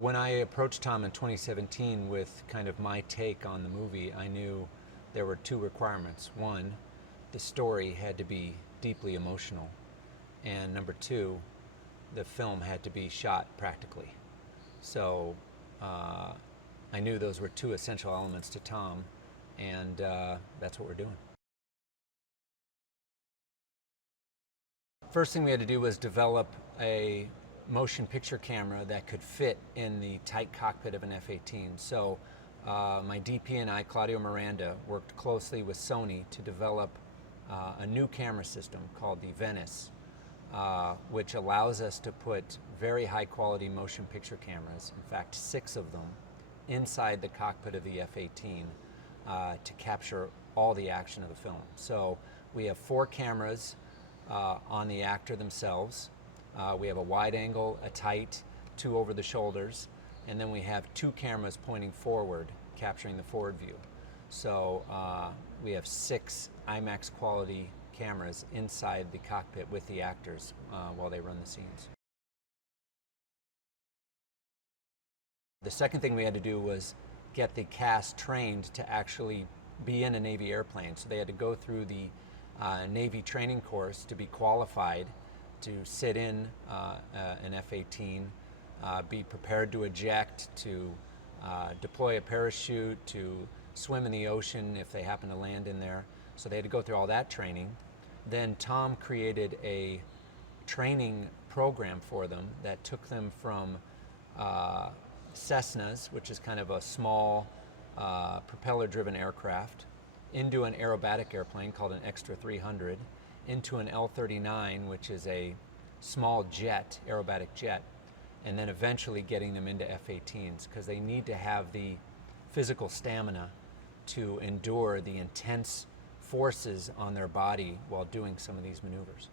When I approached Tom in 2017 with kind of my take on the movie, I knew there were two requirements. One, the story had to be deeply emotional. And number two, the film had to be shot practically. So I knew those were two essential elements to Tom, and that's what we're doing. First thing we had to do was develop a motion picture camera that could fit in the tight cockpit of an F-18. So my DP and I, Claudio Miranda, worked closely with Sony to develop a new camera system called the Venice, which allows us to put very high quality motion picture cameras, in fact 6 of them, inside the cockpit of the F-18 to capture all the action of the film. So we have 4 cameras on the actor themselves. We have a wide angle, a tight, 2 over the shoulders, and then we have 2 cameras pointing forward, capturing the forward view. So we have 6 IMAX quality cameras inside the cockpit with the actors while they run the scenes. The second thing we had to do was get the cast trained to actually be in a Navy airplane. So they had to go through the Navy training course to be qualified to sit in an F-18, be prepared to eject, to deploy a parachute, to swim in the ocean if they happen to land in there. So they had to go through all that training. Then Tom created a training program for them that took them from Cessnas, which is kind of a small propeller-driven aircraft, into an aerobatic airplane called an Extra 300, into an L-39, which is a small jet, aerobatic jet, and then eventually getting them into F-18s because they need to have the physical stamina to endure the intense forces on their body while doing some of these maneuvers.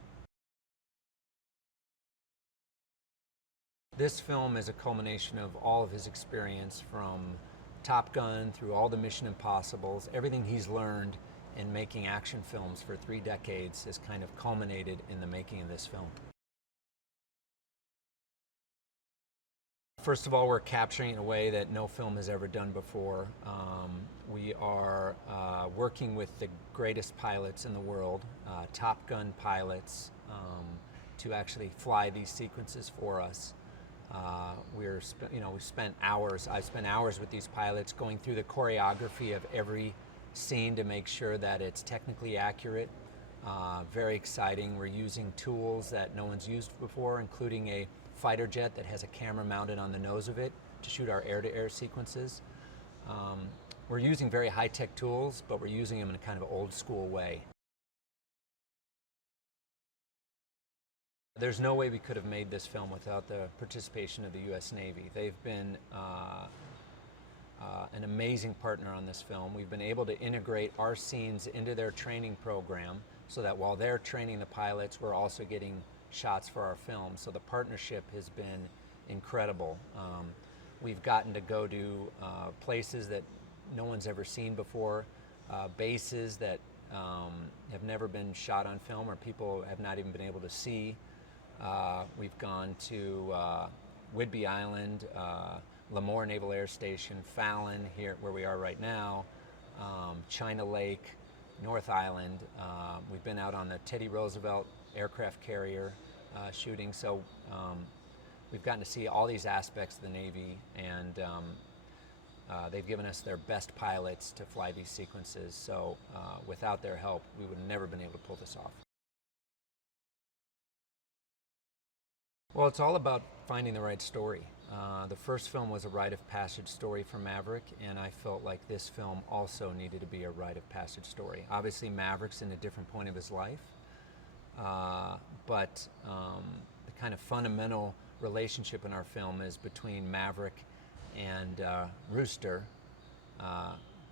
This film is a culmination of all of his experience from Top Gun through all the Mission Impossibles. Everything he's learned in making action films for 3 decades has kind of culminated in the making of this film. First of all, we're capturing in a way that no film has ever done before. We are working with the greatest pilots in the world, Top Gun pilots, to actually fly these sequences for us. We spent hours. I spent hours with these pilots going through the choreography of every scene to make sure that it's technically accurate. Very exciting. We're using tools that no one's used before, including a fighter jet that has a camera mounted on the nose of it to shoot our air-to-air sequences. We're using very high-tech tools, but we're using them in a kind of old-school way. There's no way we could have made this film without the participation of the U.S. Navy. They've been an amazing partner on this film. We've been able to integrate our scenes into their training program so that while they're training the pilots, we're also getting shots for our film. So the partnership has been incredible. We've gotten to go to places that no one's ever seen before, bases that have never been shot on film or people have not even been able to see. We've gone to Whidbey Island, Lemoore Naval Air Station, Fallon, here where we are right now, China Lake, North Island. We've been out on the Teddy Roosevelt aircraft carrier shooting, so we've gotten to see all these aspects of the Navy, and they've given us their best pilots to fly these sequences, so without their help, we would have never been able to pull this off. Well, it's all about finding the right story. The first film was a rite of passage story for Maverick, and I felt like this film also needed to be a rite of passage story. Obviously, Maverick's in a different point of his life, but the kind of fundamental relationship in our film is between Maverick and Rooster,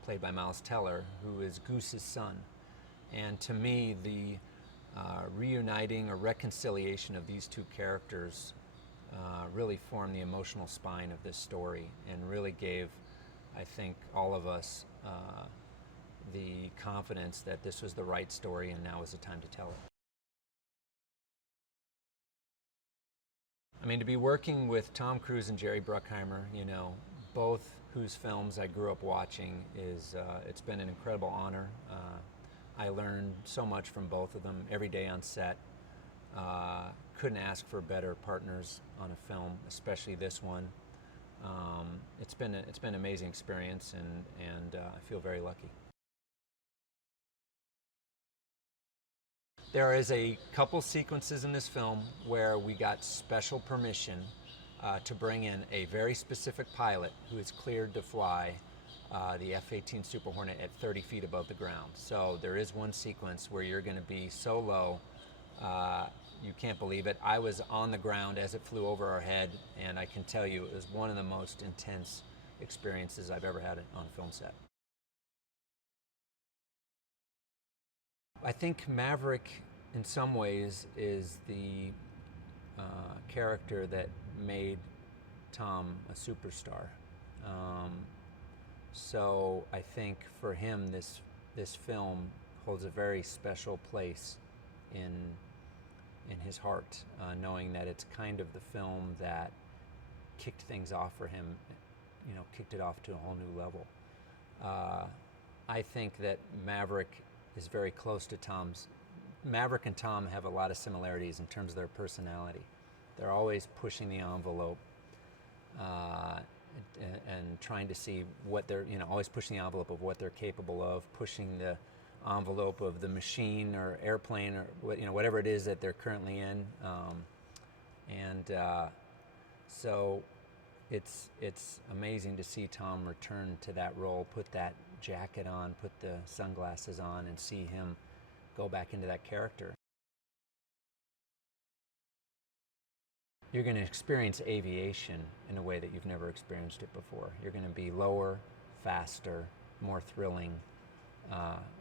played by Miles Teller, who is Goose's son. And to me, the reuniting or reconciliation of these two characters really formed the emotional spine of this story and really gave, I think, all of us the confidence that this was the right story and now is the time to tell it. I mean, to be working with Tom Cruise and Jerry Bruckheimer, you know, both whose films I grew up watching, it's been an incredible honor. I learned so much from both of them every day on set. Couldn't ask for better partners on a film, especially this one. It's been an amazing experience, and I feel very lucky. There is a couple sequences in this film where we got special permission to bring in a very specific pilot who is cleared to fly the F-18 Super Hornet at 30 feet above the ground. So there is one sequence where you're going to be so low, you can't believe it. I was on the ground as it flew over our head, and I can tell you it was one of the most intense experiences I've ever had on a film set. I think Maverick, in some ways, is the character that made Tom a superstar. So I think for him, this film holds a very special place in his heart, knowing that it's kind of the film that kicked things off for him, you know, kicked it off to a whole new level. I think that Maverick is very close to Tom's. Maverick and Tom have a lot of similarities in terms of their personality. They're always pushing the envelope and trying to see what they're, you know, always pushing the envelope of what they're capable of, pushing the envelope of the machine or airplane or what, you know, whatever it is that they're currently in. So it's amazing to see Tom return to that role, put that jacket on, put the sunglasses on, and see him go back into that character. You're going to experience aviation in a way that you've never experienced it before. You're going to be lower, faster, more thrilling.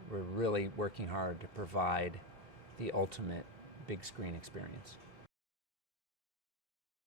We're really working hard to provide the ultimate big screen experience.